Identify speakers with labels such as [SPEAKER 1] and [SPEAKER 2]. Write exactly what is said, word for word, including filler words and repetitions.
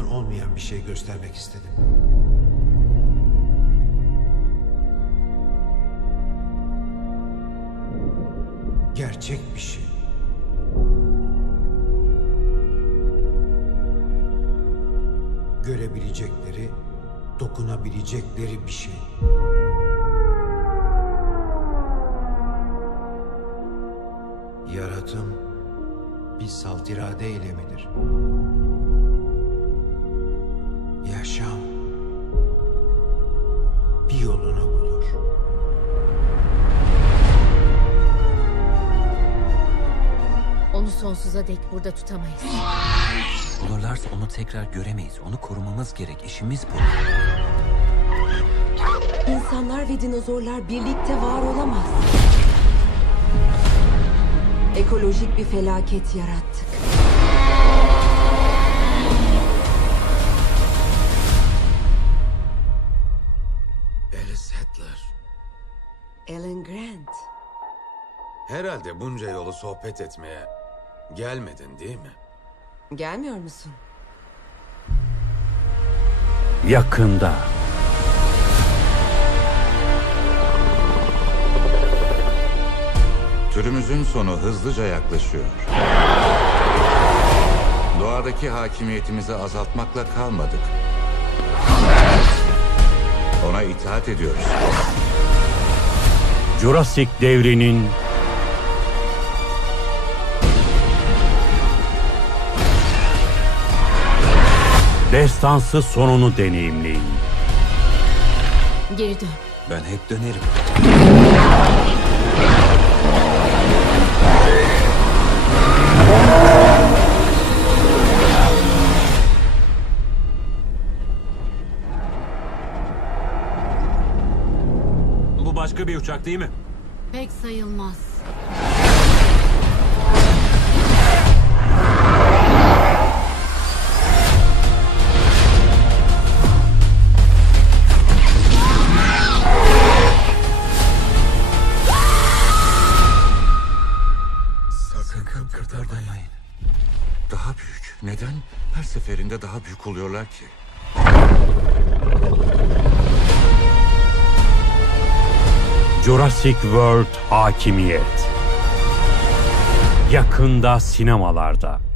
[SPEAKER 1] olmayan bir şey göstermek istedim. Gerçek bir şey. Görebilecekleri, dokunabilecekleri bir şey. Yaratım bir salt irade eylemidir. Yaşam bir yolunu bulur.
[SPEAKER 2] Onu sonsuza dek burada tutamayız.
[SPEAKER 3] Bulurlarsa onu tekrar göremeyiz. Onu korumamız gerek. İşimiz bu.
[SPEAKER 4] İnsanlar ve dinozorlar birlikte var olamaz. Ekolojik bir felaket yarattık.
[SPEAKER 5] Alice Hitler.
[SPEAKER 4] Alan Grant.
[SPEAKER 5] Herhalde bunca yolu sohbet etmeye gelmedin değil mi?
[SPEAKER 4] Gelmiyor musun?
[SPEAKER 6] Yakında.
[SPEAKER 7] Türümüzün sonu hızlıca yaklaşıyor. Doğadaki hakimiyetimizi azaltmakla kalmadık. Ona itaat ediyoruz.
[SPEAKER 6] Jurassic devrinin destansı sonunu deneyimleyin.
[SPEAKER 2] Geri dön.
[SPEAKER 3] Ben hep dönerim.
[SPEAKER 8] Bu başka bir uçak değil mi?
[SPEAKER 2] Pek sayılmaz.
[SPEAKER 7] Sakın kıpırdamayın. Daha büyük. Neden? Her seferinde daha büyük oluyorlar ki.
[SPEAKER 6] Jurassic World Hakimiyet. Yakında sinemalarda.